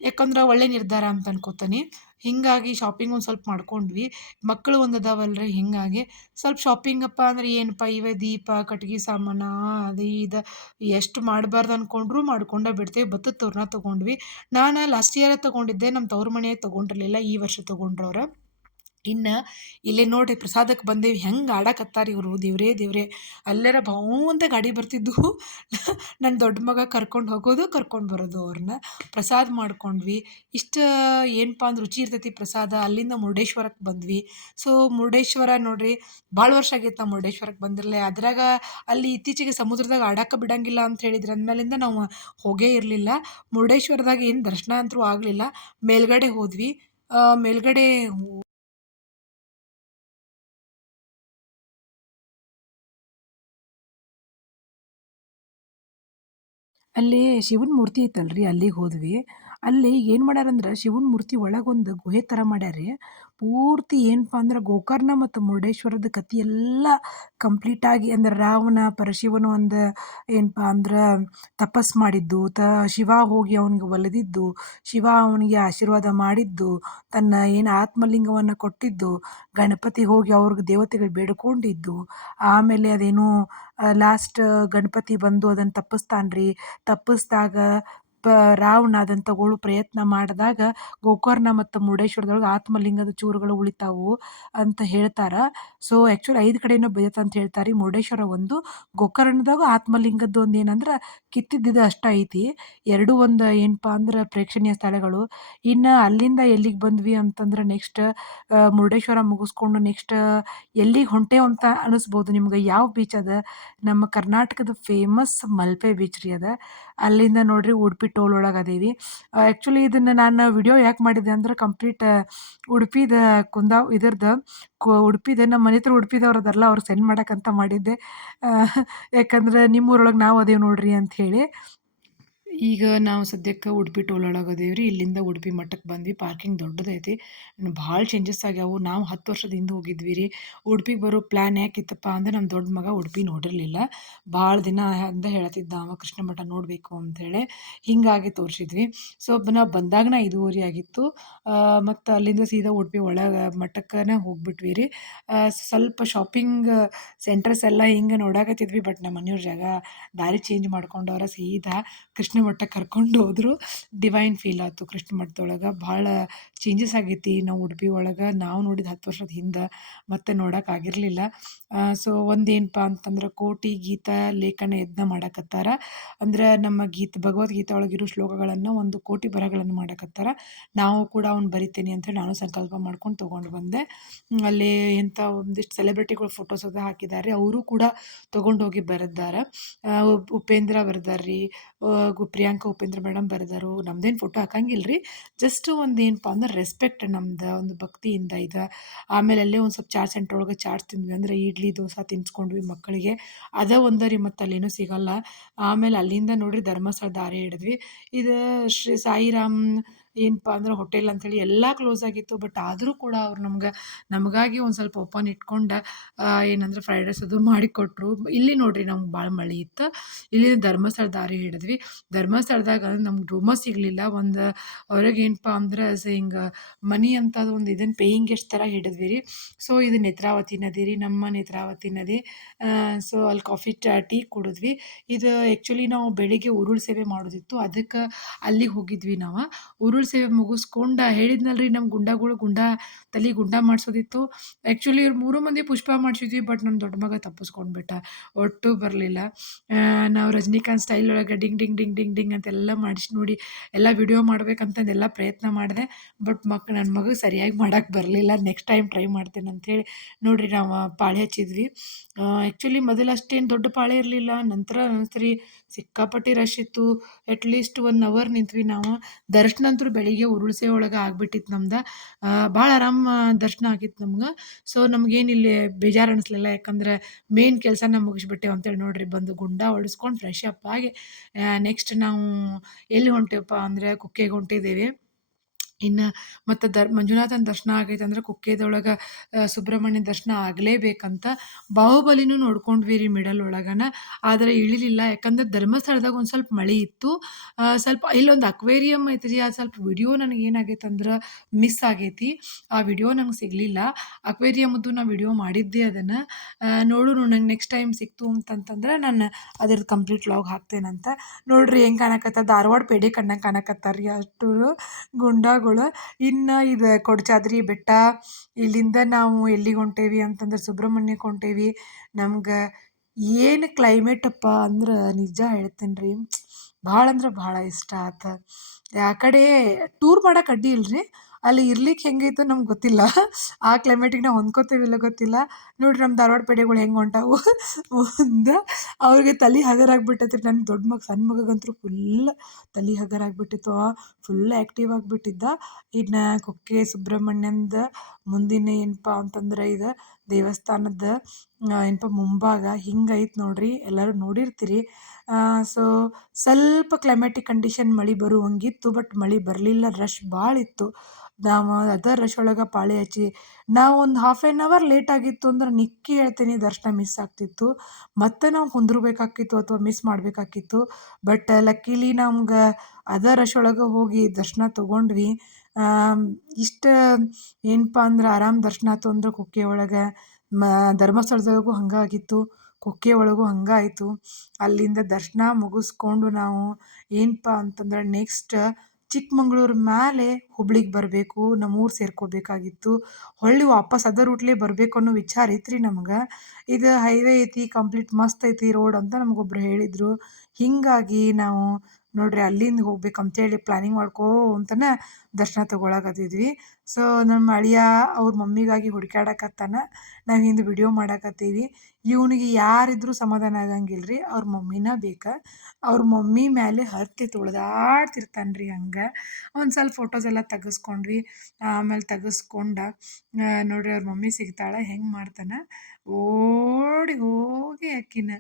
Speaker 1: ಯಾಕಂದ್ರೆ ಒಳ್ಳೆ ನಿರ್ಧಾರ ಅಂತ ಅನ್ಕೋತೀನಿ. ಹೀಗಾಗಿ ಶಾಪಿಂಗ್ ಒಂದು ಸ್ವಲ್ಪ ಮಾಡ್ಕೊಂಡ್ವಿ. ಮಕ್ಕಳು ಒಂದು ಅದಾವಲ್ರಿ ಹೀಗಾಗಿ. ಸ್ವಲ್ಪ ಶಾಪಿಂಗಪ್ಪ ಅಂದ್ರೆ ಏನಪ್ಪ ಇವೆ? ದೀಪ, ಕಟ್ಗೆ ಸಾಮಾನು, ಅದು ಇದು ಎಷ್ಟು ಮಾಡಬಾರ್ದು ಅಂದ್ಕೊಂಡ್ರು ಮಾಡ್ಕೊಂಡೇ ಬಿಡ್ತೀವಿ. ಭತ್ತದ ತೋರಣ ತೊಗೊಂಡ್ವಿ. ನಾನು ಲಾಸ್ಟ್ ಇಯರ ತೊಗೊಂಡಿದ್ದೆ. ನಮ್ಮ ತವ್ರ ಮನೆ ತೊಗೊಂಡಿರಲಿಲ್ಲ. ಈ ವರ್ಷ ತೊಗೊಂಡ್ರವ್ರು. ಇನ್ನು ಇಲ್ಲಿ ನೋಡ್ರಿ ಪ್ರಸಾದಕ್ಕೆ ಬಂದೇವಿ, ಹೆಂಗೆ ಆಡಕತ್ತಾರೆ ಇವರು. ದೇವ್ರೇ ದೇವ್ರೇ. ಅಲ್ಲೆರ ಅಂತ ಗಾಡಿ ಬರ್ತಿದ್ದು. [LAUGHS] ನನ್ನ ದೊಡ್ಡ ಮಗ ಕರ್ಕೊಂಡು ಹೋಗೋದು, ಕರ್ಕೊಂಡು ಬರೋದು ಅವ್ರನ್ನ ಪ್ರಸಾದ ಮಾಡ್ಕೊಂಡ್ವಿ. ಇಷ್ಟು ಏನಪ್ಪ ಅಂದ್ರೆ ರುಚಿ ಇರ್ತೈತಿ ಪ್ರಸಾದ. ಅಲ್ಲಿಂದ ಮುರುಡೇಶ್ವರಕ್ಕೆ ಬಂದ್ವಿ. ಸೊ ಮುರುಡೇಶ್ವರ ನೋಡ್ರಿ, ಭಾಳ ವರ್ಷ ಆಗೈತೆ ನಾವು ಮುರುಡೇಶ್ವರಕ್ಕೆ ಬಂದಿರಲೇ ಅದ್ರಾಗ ಅಲ್ಲಿ ಇತ್ತೀಚೆಗೆ ಸಮುದ್ರದಾಗ ಆಡಕ್ಕೆ ಬಿಡಂಗಿಲ್ಲ ಅಂತ ಹೇಳಿದ್ರು. ಅಂದಮೇಲಿಂದ ನಾವು ಹೋಗೇ ಇರಲಿಲ್ಲ. ಮುರುಡೇಶ್ವರದಾಗ ಏನು ದರ್ಶನ ಅಂತೂ ಆಗಲಿಲ್ಲ. ಮೇಲ್ಗಡೆ ಹೋದ್ವಿ. ಮೇಲ್ಗಡೆ ಅಲ್ಲಿ ಶಿವನ ಮೂರ್ತಿ ಐತಲ್ರಿ ಅಲ್ಲಿಗೆ ಹೋದ್ವಿ. ಅಲ್ಲಿ ಏನು ಮಾಡ್ಯಾರಂದ್ರೆ ಶಿವನ ಮೂರ್ತಿ ಒಳಗೊಂದು ಗುಹೆ ಥರ ಮಾಡ್ಯಾರ ಪೂರ್ತಿ ಏನಪ್ಪ ಅಂದ್ರೆ ಗೋಕರ್ಣ ಮತ್ತು ಮುರುಡೇಶ್ವರದ ಕತೆ ಎಲ್ಲ ಕಂಪ್ಲೀಟಾಗಿ ಅಂದ್ರೆ ರಾವಣ, ಪರಶಿವನ ಒಂದು ಏನಪ್ಪ ಅಂದ್ರೆ ತಪಸ್ಸು ಮಾಡಿದ್ದು, ತ ಶಿವ ಹೋಗಿ ಅವನಿಗೆ ಒಲಿದಿದ್ದು, ಶಿವ ಅವನಿಗೆ ಆಶೀರ್ವಾದ ಮಾಡಿದ್ದು, ತನ್ನ ಏನು ಆತ್ಮಲಿಂಗವನ್ನು ಕೊಟ್ಟಿದ್ದು, ಗಣಪತಿ ಹೋಗಿ ಅವ್ರಿಗೆ ದೇವತೆಗಳು ಬೇಡ್ಕೊಂಡಿದ್ದು, ಆಮೇಲೆ ಅದೇನು ಲಾಸ್ಟ್ ಗಣಪತಿ ಬಂದು ಅದನ್ನು ತಪ್ಪಿಸ್ತಾನೆ ರೀ ತಪ್ಪಿಸ್ದಾಗ ಪ ರಾವಣ ಅದನ್ನು ತಗೊಳ್ಳೋ ಪ್ರಯತ್ನ ಮಾಡಿದಾಗ ಗೋಕರ್ಣ ಮತ್ತು ಮುರುಡೇಶ್ವರದೊಳಗೆ ಆತ್ಮಲಿಂಗದ ಚೂರುಗಳು ಉಳಿತಾವು ಅಂತ ಹೇಳ್ತಾರೆ. ಸೊ ಆ್ಯಕ್ಚುಲಿ ಐದು ಕಡೆಯೂ ಬೀಳ್ತದೆ ಅಂತ ಹೇಳ್ತಾರೆ. ಮುರುಡೇಶ್ವರ ಒಂದು ಗೋಕರ್ಣದಾಗ ಆತ್ಮಲಿಂಗದ್ದು ಒಂದು ಏನಂದ್ರೆ ಕಿತ್ತಿದ್ದಿದ್ದು ಅಷ್ಟೇ ಐತಿ. ಎರಡು ಒಂದು ಏನಪ್ಪ ಅಂದ್ರೆ ಪ್ರೇಕ್ಷಣೀಯ ಸ್ಥಳಗಳು. ಇನ್ನು ಅಲ್ಲಿಂದ ಎಲ್ಲಿಗೆ ಬಂದ್ವಿ ಅಂತಂದ್ರೆ ನೆಕ್ಸ್ಟ್ ಮುರುಡೇಶ್ವರ ಮುಗಿಸ್ಕೊಂಡು ನೆಕ್ಸ್ಟ್ ಎಲ್ಲಿಗೆ ಹೊಂಟೆ ಅಂತ ಅನಿಸ್ಬೋದು ನಿಮ್ಗೆ. ಯಾವ ಬೀಚ್ ಅದ? ನಮ್ಮ ಕರ್ನಾಟಕದ ಫೇಮಸ್ ಮಲ್ಪೆ ಬೀಚ್ ರೀ ಅದ. ಅಲ್ಲಿಂದ ನೋಡಿರಿ ಉಡುಪಿ ಟೋಲ್ ಒಳಗೆ ಅದೀವಿ. ಆ್ಯಕ್ಚುಲಿ ಇದನ್ನು ನಾನು ವಿಡಿಯೋ ಯಾಕೆ ಮಾಡಿದೆ ಅಂದ್ರೆ ಕಂಪ್ಲೀಟ್ ಉಡುಪಿದ ಕುಂದಾವ್ ಇದ್ರದ್ದು ಕು, ಉಡುಪಿದ ನಮ್ಮ ಮನೆ ಹತ್ರ ಉಡುಪಿದವ್ರು ಅದರಲ್ಲ, ಅವ್ರು ಸೆಂಡ್ ಮಾಡೋಕ್ಕಂತ ಮಾಡಿದ್ದೆ. ಯಾಕಂದ್ರೆ ನಿಮ್ಮೂರೊಳಗೆ ನಾವು ಅದೇವು ಅಂತ ಅಂಥೇಳಿ ಈಗ ನಾವು ಸದ್ಯಕ್ಕೆ ಉಡುಪಿ ಟೋಲ್ ಒಳಗೆ ಅದೀವಿ ರೀ ಇಲ್ಲಿಂದ ಉಡುಪಿ ಮಠಕ್ಕೆ ಬಂದ್ವಿ. ಪಾರ್ಕಿಂಗ್ ದೊಡ್ಡದೈತಿ ಭಾಳ ಚೇಂಜಸ್ ಆಗ್ಯಾವು. ನಾವು ಹತ್ತು ವರ್ಷದ ಹಿಂದೆ ಹೋಗಿದ್ವಿ ರೀ ಉಡುಪಿಗೆ ಬರೋ ಪ್ಲ್ಯಾನ್ ಯಾಕಿತ್ತಪ್ಪ ಅಂದ್ರೆ ನಮ್ಮ ದೊಡ್ಡ ಮಗ ಉಡುಪಿ ನೋಡಿರಲಿಲ್ಲ. ಭಾಳ ದಿನ ಅಂತ ಹೇಳ್ತಿದ್ದ ಅವ, ಕೃಷ್ಣ ಮಠ ನೋಡಬೇಕು ಅಂಥೇಳಿ ಹಿಂಗಾಗಿ ತೋರಿಸಿದ್ವಿ. ಸೊ ನಾವು ಬಂದಾಗನ ಐದುವರೆ ಆಗಿತ್ತು. ಮತ್ತು ಅಲ್ಲಿಂದ ಸೀದಾ ಉಡುಪಿ ಒಳಗೆ ಮಠಕ್ಕನೇ ಹೋಗ್ಬಿಟ್ವಿ ರೀ ಸ್ವಲ್ಪ ಶಾಪಿಂಗ್ ಸೆಂಟರ್ಸ್ ಎಲ್ಲ ಹಿಂಗೆ ನೋಡಾಕತ್ತಿದ್ವಿ ಬಟ್ ನಮ್ಮ ಮನೆಯವ್ರ ಜಾಗ ದಾರಿ ಚೇಂಜ್ ಮಾಡ್ಕೊಂಡವ್ರ ಸೀದಾ ಕೃಷ್ಣ ಮಠಕ್ಕೆ ಕರ್ಕೊಂಡು ಹೋದ್ರು. ಡಿವೈನ್ ಫೀಲ್ ಆಯ್ತು ಕೃಷ್ಣ ಮಠದೊಳಗೆ. ಭಾಳ ಚೇಂಜಸ್ ಆಗೈತಿ ನಾವು ಉಡುಪಿ ಒಳಗೆ. ನಾವು ನೋಡಿದ ಹತ್ತು ವರ್ಷದ ಹಿಂದೆ ಮತ್ತೆ ನೋಡೋಕ್ಕಾಗಿರಲಿಲ್ಲ ಸೊ ಒಂದೇನಪ್ಪ ಅಂತಂದ್ರೆ ಕೋಟಿ ಗೀತಾ ಲೇಖನ ಯಜ್ಞ ಮಾಡಕತ್ತಾರ. ಅಂದ್ರೆ ನಮ್ಮ ಗೀತ, ಭಗವದ್ಗೀತೆ ಒಳಗಿರೋ ಶ್ಲೋಕಗಳನ್ನು ಒಂದು ಕೋಟಿ ಬರಗಳನ್ನು ಮಾಡಕತ್ತಾರ. ನಾವು ಕೂಡ ಅವ್ನು ಬರಿತೇನೆ ಅಂತೇಳಿ ನಾನು ಸಂಕಲ್ಪ ಮಾಡ್ಕೊಂಡು ತೊಗೊಂಡು ಬಂದೆ. ಅಲ್ಲಿ ಎಂಥ ಒಂದಿಷ್ಟು ಸೆಲೆಬ್ರಿಟಿಗಳು ಫೋಟೋಸ್ ಅದ ಹಾಕಿದ್ದಾರೆ ಅವರು ಕೂಡ ತೊಗೊಂಡೋಗಿ ಬರೆದಾರೆ ಉಪೇಂದ್ರ ಬರೆದಾರ್ರಿ. ಪ್ರಿಯಾಂಕಾ ಉಪೇಂದ್ರ ಮೇಡಮ್ ಬರೆದರು. ನಮ್ದೇನು ಫೋಟೋ ಹಾಕಂಗಿಲ್ಲ ರೀ ಜಸ್ಟ್ ಒಂದು ಏನಪ್ಪ ಅಂದ್ರೆ ರೆಸ್ಪೆಕ್ಟ್ ನಮ್ದು, ಒಂದು ಭಕ್ತಿಯಿಂದ ಇದು. ಆಮೇಲೆ ಅಲ್ಲೇ ಒಂದು ಸ್ವಲ್ಪ ಚಾಟ್ ಸೆಂಟರ್ ಒಳಗೆ ಚಾರ್ಜ್ ತಿಂದ್ವಿ ಅಂದರೆ ಇಡ್ಲಿ, ದೋಸೆ ತಿನ್ಸ್ಕೊಂಡ್ವಿ ಮಕ್ಕಳಿಗೆ. ಅದ ಒಂದು ರೀ ಮತ್ತು ಅಲ್ಲೇನೂ ಸಿಗಲ್ಲ. ಆಮೇಲೆ ಅಲ್ಲಿಂದ ನೋಡಿರಿ ಧರ್ಮಸ್ಥಳ ದಾರಿ ಹಿಡಿದ್ವಿ. ಇದು ಶ್ರೀ ಸಾಯಿರಾಮ್ ಏನಪ್ಪ ಅಂದ್ರೆ ಹೋಟೆಲ್ ಅಂಥೇಳಿ ಎಲ್ಲ ಕ್ಲೋಸ್ ಆಗಿತ್ತು ಬಟ್ ಆದರೂ ಕೂಡ ಅವ್ರು ನಮ್ಗೆ, ನಮಗಾಗಿ ಒಂದು ಸ್ವಲ್ಪ ಓಪನ್ ಇಟ್ಕೊಂಡು ಏನಂದ್ರೆ ಫ್ರೈಡ್ ರೈಸ್ ಅದು ಮಾಡಿಕೊಟ್ರು. ಇಲ್ಲಿ ನೋಡ್ರಿ ನಮ್ಗೆ ಭಾಳ ಮಳೆ ಇತ್ತು. ಇಲ್ಲಿ ಧರ್ಮಸ್ಥಳ ದಾರಿ ಹಿಡಿದ್ವಿ. ಧರ್ಮಸ್ಥಳದಾಗ ನಮ್ಗೆ ರೂಮ ಸಿಗಲಿಲ್ಲ. ಒಂದು, ಅವ್ರಿಗೆ ಏನಪ್ಪ ಅಂದ್ರೆ ಹಿಂಗೆ ಮನಿ ಅಂತ ಒಂದು ಇದನ್ನು ಪೇಯಿಂಗ್ ಎಷ್ಟು ಥರ ಹಿಡಿದ್ವಿ ರೀ. ಸೊ ಇದು ನೇತ್ರಾವತಿ ನದಿ ರೀ, ನಮ್ಮ ನೇತ್ರಾವತಿ ನದಿ. ಸೊ ಅಲ್ಲಿ ಕಾಫಿ ಟೀ ಕುಡಿದ್ವಿ. ಇದು ಆ್ಯಕ್ಚುಲಿ ನಾವು ಬೆಳಿಗ್ಗೆ ಉರುಳು ಸೇವೆ ಮಾಡೋದಿತ್ತು. ಅದಕ್ಕೆ ಅಲ್ಲಿಗೆ ಹೋಗಿದ್ವಿ ನಾವು. ಉರುಳು ದೇವ್ರ ಸೇವೆ ಮುಗಿಸ್ಕೊಂಡ ಹೇಳಿದ್ನಲ್ರಿ ನಮ್ಮ ಗುಂಡಾಗಳು ಗುಂಡ ತಲೆ ಗುಂಡ ಮಾಡಿಸೋದಿತ್ತು. ಆ್ಯಕ್ಚುಲಿ ಇವ್ರು ಮೂರು ಮಂದಿ ಪುಷ್ಪ ಮಾಡಿಸಿದ್ವಿ ಬಟ್ ನನ್ನ ದೊಡ್ಡ ಮಗ ತಪ್ಪಿಸ್ಕೊಂಡ್ಬಿಟ್ಟ ಒಟ್ಟು ಬರಲಿಲ್ಲ. ನಾವು ರಜನಿಕಾಂತ್ ಸ್ಟೈಲ್ ಒಳಗೆ ding ding ding ding ding ಅಂತೆಲ್ಲ ಮಾಡಿಸಿ ನೋಡಿ, ಎಲ್ಲ ವಿಡಿಯೋ ಮಾಡ್ಬೇಕಂತಂದೆಲ್ಲ ಪ್ರಯತ್ನ ಮಾಡಿದೆ ಬಟ್ ಮಕ್ ನನ್ನ ಮಗ ಸರಿಯಾಗಿ ಮಾಡೋಕ್ಕೆ ಬರಲಿಲ್ಲ ನೆಕ್ಸ್ಟ್ ಟೈಮ್ ಟ್ರೈ ಮಾಡ್ತೇನೆ ಅಂಥೇಳಿ ನೋಡಿರಿ ನಾವು ಪಾಳಿ ಹಚ್ಚಿದ್ವಿ. ಆ್ಯಕ್ಚುಲಿ ಮೊದಲು ಅಷ್ಟೇನು ದೊಡ್ಡ ಪಾಳೆ ಇರಲಿಲ್ಲ. ನಂತರ ಸರಿ ಸಿಕ್ಕಾಪಟ್ಟೆ ರಶ್ ಇತ್ತು. ಅಟ್ಲೀಸ್ಟ್ ಒನ್ ಅವರ್ ನಿಂತ್ವಿ ನಾವು. ದರ್ಶನ ಅಂತೂ ಬೆಳಿಗ್ಗೆ ಉರುಳ್ಸೆ ಒಳಗೆ ಆಗ್ಬಿಟ್ಟಿತ್ತು ನಮ್ದು. ಭಾಳ ಆರಾಮ ದರ್ಶನ ಆಗಿತ್ತು ನಮ್ಗೆ. ಸೊ ನಮಗೇನಿಲ್ಲಿ ಬೇಜಾರು ಅನಿಸ್ಲಿಲ್ಲ. ಯಾಕಂದ್ರೆ ಮೇನ್ ನಾವು ಮುಗಿಸ್ಬಿಟ್ಟೆವು ಅಂತೇಳಿ ನೋಡ್ರಿ. ಬಂದು ಗುಂಡ ಹೊಡೆಸ್ಕೊಂಡು ಫ್ರೆಶ್ ಅಪ್ ಆಗಿ ನೆಕ್ಸ್ಟ್ ನಾವು ಎಲ್ಲಿ ಹೊಂಟೇವಪ್ಪ ಅಂದರೆ ಕುಕ್ಕೆಗೆ ಹೊಂಟಿದ್ದೇವೆ. ಇನ್ನು ಮತ್ತು ದರ್, ಮಂಜುನಾಥನ ದರ್ಶನ ಆಗೈತೆ ಅಂದ್ರೆ ಕುಕ್ಕೆದೊಳಗೆ ಸುಬ್ರಹ್ಮಣ್ಯ ದರ್ಶನ ಆಗಲೇಬೇಕಂತ ಬಾಹುಬಲಿನೂ ನೋಡ್ಕೊಂಡ್ವಿ ರೀ ಮಿಡಲ್ ಒಳಗನ ಆದರೆ ಇಳಿಲಿಲ್ಲ. ಯಾಕಂದ್ರೆ ಧರ್ಮಸ್ಥಳದಾಗ ಒಂದು ಸ್ವಲ್ಪ ಮಳೆ ಇತ್ತು. ಸ್ವಲ್ಪ ಇಲ್ಲೊಂದು ಅಕ್ವೇರಿಯಮ್ ಐತ್ರಿ ರೀ ಸ್ವಲ್ಪ ವಿಡಿಯೋ ನನಗೆ ಏನಾಗೈತೆ ಅಂದ್ರೆ ಮಿಸ್ ಆಗೈತಿ. ಆ ವಿಡಿಯೋ ನಂಗೆ ಸಿಗಲಿಲ್ಲ. ಅಕ್ವೇರಿಯಮ್ದು ನಾ ವಿಡಿಯೋ ಮಾಡಿದ್ದೆ ಅದನ್ನು. ನೋಡು ನಂಗೆ ನೆಕ್ಸ್ಟ್ ಟೈಮ್ ಸಿಕ್ತು ಅಂತಂತಂದ್ರೆ ನಾನು ಅದ್ರದ್ದು ಕಂಪ್ಲೀಟ್ ಲಾಗ್ ಹಾಕ್ತೇನಂತ. ನೋಡ್ರಿ ಹೆಂಗೆ ಕಾಣಕತ್ತ ಧಾರವಾಡ ಪೇಡೆ ಕಣ್ಣಂಗೆ ಕಾಣಕತ್ತಾರ ರೀ ಅಷ್ಟು ಗುಂಡಗಳು. ಇನ್ನು ಇದು ಕೊಡಚಾದ್ರಿ ಬೆಟ್ಟ. ಇಲ್ಲಿಂದ ನಾವು ಎಲ್ಲಿಗೆ ಹೊಂಟೇವಿ ಅಂತಂದ್ರೆ ಸುಬ್ರಹ್ಮಣ್ಯಕ್ಕೆ ಹೊಂಟೇವಿ. ನಮ್ಗೆ ಏನು ಕ್ಲೈಮೇಟಪ್ಪ ಅಂದ್ರೆ ನಿಜ ಹೇಳ್ತೀನಿ ರೀ ಭಾಳ ಅಂದ್ರೆ ಭಾಳ ಇಷ್ಟ ಆತ. ಆ ಕಡೆ ಟೂರ್ ಮಾಡಕ್ಕೆ ಅಡ್ಡಿ ಇಲ್ರಿ. ಅಲ್ಲಿ ಇರ್ಲಿಕ್ಕೆ ಹೆಂಗೈತೋ ನಮ್ಗೆ ಗೊತ್ತಿಲ್ಲ. ಆ ಕ್ಲೈಮೇಟಿಗೆ ನಾವು ಹೊಂದ್ಕೋತೀವಿಲ್ಲ ಗೊತ್ತಿಲ್ಲ. ನೋಡ್ರಿ ನಮ್ಮ ಧಾರವಾಡ ಪೇಡೆಗಳು ಹೆಂಗೆ ಹೊಂಟಾವು. ಒಂದು ಅವ್ರಿಗೆ ತಲೆ ಹಗರಾಗ್ಬಿಟ್ಟೈತ್ರಿ ನನ್ನ ದೊಡ್ಡ ಮಗ ಸಣ್ಣ ಮಗಗಂತೂ ಫುಲ್ ತಲೆ ಹಗರಾಗ್ಬಿಟ್ಟಿತ್ತು ಫುಲ್ ಆ್ಯಕ್ಟಿವ್ ಆಗಿಬಿಟ್ಟಿದ್ದ. ಇನ್ನು ಕೊಕ್ಕೆ ಸುಬ್ರಹ್ಮಣ್ಯಂದು ಮುಂದಿನ ಏನಪ್ಪ ಅಂತಂದ್ರೆ ಇದು ದೇವಸ್ಥಾನದ ಏನಪ್ಪ ಮುಂಭಾಗ ಹಿಂಗೈತೆ ನೋಡ್ರಿ. ಎಲ್ಲರೂ ನೋಡಿರ್ತೀರಿ. ಸೊ ಸ್ವಲ್ಪ ಕ್ಲೈಮ್ಯಾಟಿಕ್ ಕಂಡೀಷನ್ ಮಳೆ ಬರುವಂಗಿತ್ತು. ಬಟ್ ಮಳೆ ಬರಲಿಲ್ಲ ರಶ್ ಭಾಳ ಇತ್ತು. ನಾವು ಅದರ್ ರಶ್ ಒಳಗೆ ಪಾಳಿ ಹಚ್ಚಿ, ನಾವು ಒಂದು ಹಾಫ್ ಆ್ಯನ್ ಅವರ್ ಲೇಟ್ ಆಗಿತ್ತು ಅಂದ್ರೆ ನಿಕ್ಕಿ ಹೇಳ್ತೀನಿ ದರ್ಶನ ಮಿಸ್ ಆಗ್ತಿತ್ತು. ಮತ್ತೆ ನಾವು ಕುಂದ್ರಬೇಕಾಕಿತ್ತು ಅಥವಾ ಮಿಸ್ ಮಾಡಬೇಕಾಕಿತ್ತು ಬಟ್ ಲಕ್ಕಿಲಿ ನಮ್ಗೆ ಅದೇ ರಶ್ ಒಳಗೆ ಹೋಗಿ ದರ್ಶನ ತೊಗೊಂಡ್ವಿ. ಇಷ್ಟು ಏನಪ್ಪ ಅಂದ್ರೆ ಆರಾಮ್ ದರ್ಶನ ಆಯ್ತು ಅಂದ್ರೆ ಕುಕ್ಕೆ ಒಳಗೆ, ಮ, ಧರ್ಮಸ್ಥಳದೊಳಗೂ ಹಂಗೆ ಆಗಿತ್ತು. ಕುಕ್ಕೆ ಒಳಗೂ ಹಂಗಾಯಿತು. ಅಲ್ಲಿಂದ ದರ್ಶನ ಮುಗಿಸ್ಕೊಂಡು ನಾವು ಏನಪ್ಪ ಅಂತಂದ್ರೆ ನೆಕ್ಸ್ಟ್ ಚಿಕ್ಕಮಂಗ್ಳೂರು ಮೇಲೆ ಹುಬ್ಳಿಗೆ ಬರಬೇಕು, ನಮ್ಮೂರು ಸೇರ್ಕೋಬೇಕಾಗಿತ್ತು. ಹೊಳ್ಳಿ ವಾಪಸ್ ಅದ ರೂಟ್ಲೇ ಬರಬೇಕು ಅನ್ನೋ ವಿಚಾರ ಐತ್ರಿ ನಮ್ಗೆ. ಇದು ಹೈವೇ ಐತಿ ಕಂಪ್ಲೀಟ್ ಮಸ್ತ್ ಐತಿ ರೋಡ್ ಅಂತ ನಮಗೊಬ್ರು ಹೇಳಿದರು. ಹೀಗಾಗಿ ನಾವು ನೋಡ್ರಿ ಅಲ್ಲಿಂದ ಹೋಗ್ಬೇಕಂತೇಳಿ ಪ್ಲಾನಿಂಗ್ ಮಾಡ್ಕೋ ಮಾಡ್ಕೋತನ ದರ್ಶನ ತಗೊಳಕತ್ತಿದ್ವಿ. ಸೊ ನಮ್ಮ ಅಳಿಯ ಅವ್ರ ಮಮ್ಮಿಗಾಗಿ ಹುಡ್ಕ್ಯಾಡಕತ್ತಾನ. ನಾವು ಹಿಂದೆ ವಿಡಿಯೋ ಮಾಡಕತ್ತೀವಿ. ಇವನಿಗೆ ಯಾರಿದ್ರೂ ಸಮಾಧಾನ ಆಗಂಗಿಲ್ಲ ರೀ ಅವ್ರ ಮಮ್ಮಿನ ಬೇಕು. ಅವ್ರ ಮಮ್ಮಿ ಮೇಲೆ ಹತ್ತಿ ತುಳ್ದಾಡ್ತಿರ್ತಾನೆ ರೀ ಹಂಗೆ. ಒಂದು ಸ್ವಲ್ಪ ಫೋಟೋಸ್ ಎಲ್ಲ ತೆಗೆಸ್ಕೊಂಡ್ವಿ. ಆಮೇಲೆ ತೆಗೆಸ್ಕೊಂಡ ನೋಡ್ರಿ ಅವ್ರ ಮಮ್ಮಿ ಸಿಗ್ತಾಳೆ, ಹೆಂಗೆ ಮಾಡ್ತಾನೆ? ಓಡಿ ಹೋಗಿ ಅಕ್ಕಿನ